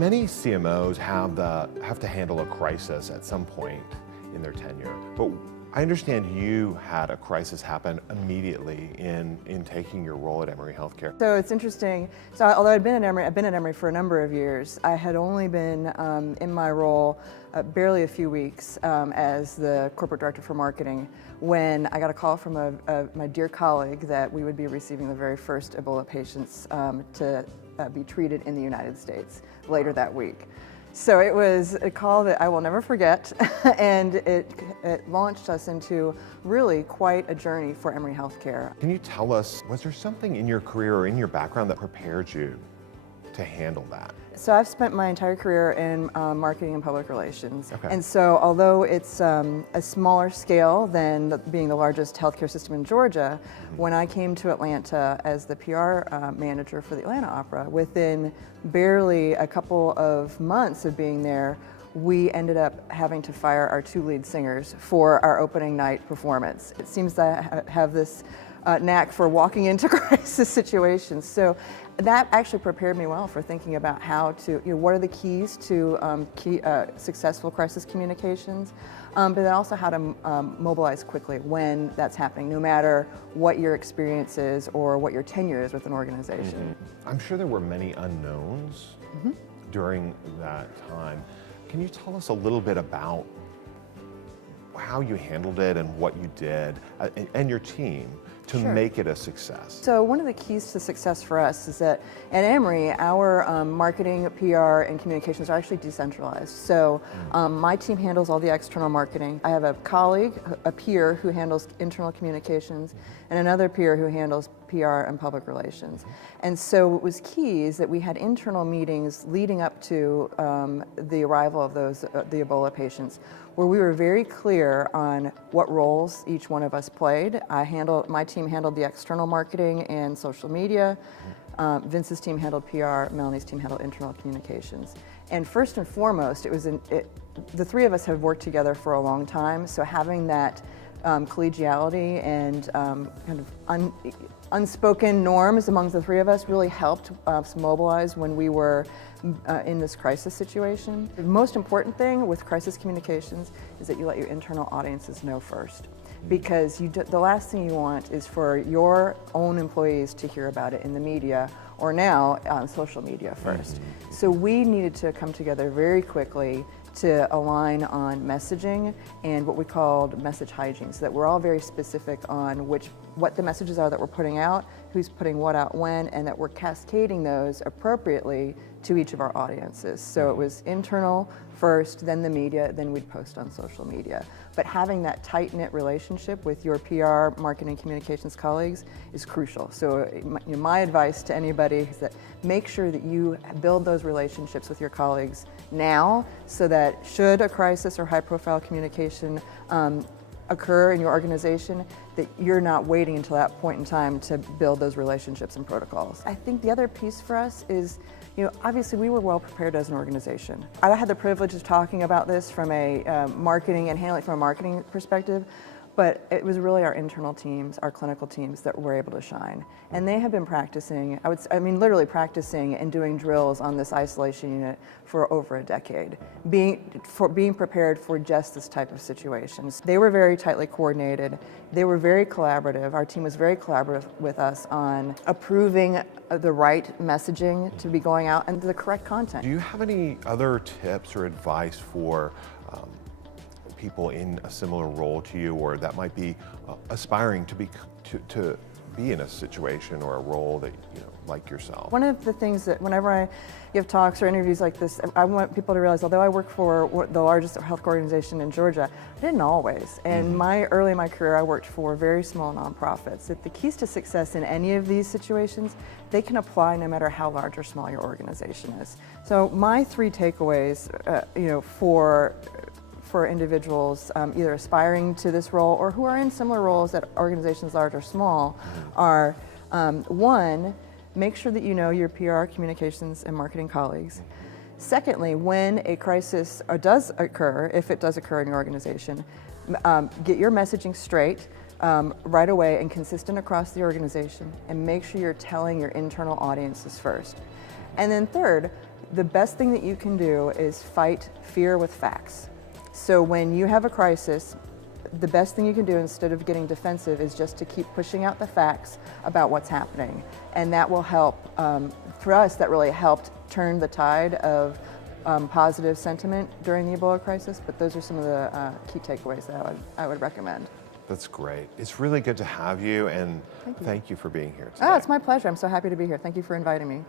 Many CMOs have to handle a crisis at some point in their tenure, but I understand you had a crisis happen immediately in taking your role at Emory Healthcare. So it's interesting. So although I've been at Emory for a number of years, I had only been in my role barely a few weeks as the corporate director for marketing when I got a call from my dear colleague that we would be receiving the very first Ebola patients to be treated in the United States later that week. So it was a call that I will never forget, and it launched us into really quite a journey for Emory Healthcare. Can you tell us, was there something in your career or in your background that prepared you to handle that? So I've spent my entire career in marketing and public relations. Okay. And so although it's a smaller scale than being the largest healthcare system in Georgia, when I came to Atlanta as the PR manager for the Atlanta Opera, within barely a couple of months of being there, we ended up having to fire our two lead singers for our opening night performance. It seems that I have this knack for walking into crisis situations. So that actually prepared me well for thinking about how to, what are the keys to successful crisis communications, but then also how to mobilize quickly when that's happening, no matter what your experience is or what your tenure is with an organization. I'm sure there were many unknowns during that time. Can you tell us a little bit about how you handled it and what you did and your team to make it a success? So one of the keys to success for us is that at Emory, our marketing, PR, and communications are actually decentralized. So my team handles all the external marketing. I have a colleague, a peer, who handles internal communications, and another peer who handles PR and public relations. And so what was key is that we had internal meetings leading up to the arrival of the Ebola patients, where we were very clear on what roles each one of us played. My team handled the external marketing and social media. Vince's team handled PR, Melanie's team handled internal communications. And first and foremost, the three of us have worked together for a long time, so having that collegiality and kind of unspoken norms among the three of us really helped us mobilize when we were in this crisis situation. The most important thing with crisis communications is that you let your internal audiences know first, because the last thing you want is for your own employees to hear about it in the media or now on social media first. So we needed to come together very quickly to align on messaging and what we called message hygiene, so that we're all very specific on what the messages are that we're putting out, who's putting what out when, and that we're cascading those appropriately to each of our audiences. So it was internal first, then the media, then we'd post on social media. But having that tight-knit relationship with your PR, marketing, communications colleagues is crucial. So my advice to anybody is that make sure that you build those relationships with your colleagues now, so that should a crisis or high-profile communication occur in your organization, that you're not waiting until that point in time to build those relationships and protocols. I think the other piece for us is, obviously we were well prepared as an organization. I had the privilege of talking about this from a marketing and handling it from a marketing perspective, but it was really our internal teams, our clinical teams, that were able to shine. And they have been practicing, literally practicing and doing drills on this isolation unit for over a decade, being prepared for just this type of situations. They were very tightly coordinated. They were very collaborative. Our team was very collaborative with us on approving the right messaging to be going out and the correct content. Do you have any other tips or advice for people in a similar role to you, or that might be aspiring to be in a situation or a role that like yourself? One of the things that whenever I give talks or interviews like this, I want people to realize, although I work for the largest health organization in Georgia, I didn't always. And early in my career, I worked for very small nonprofits. That the keys to success in any of these situations, they can apply no matter how large or small your organization is. So my three takeaways, for individuals either aspiring to this role or who are in similar roles at organizations large or small are, one, make sure that you know your PR, communications, and marketing colleagues. Secondly, when a crisis does occur, if it does occur in your organization, get your messaging straight right away and consistent across the organization, and make sure you're telling your internal audiences first. And then third, the best thing that you can do is fight fear with facts. So when you have a crisis, the best thing you can do instead of getting defensive is just to keep pushing out the facts about what's happening. And that will help, for us, that really helped turn the tide of positive sentiment during the Ebola crisis. But those are some of the key takeaways that I would recommend. That's great. It's really good to have you, and thank you for being here today. Oh, it's my pleasure. I'm so happy to be here. Thank you for inviting me.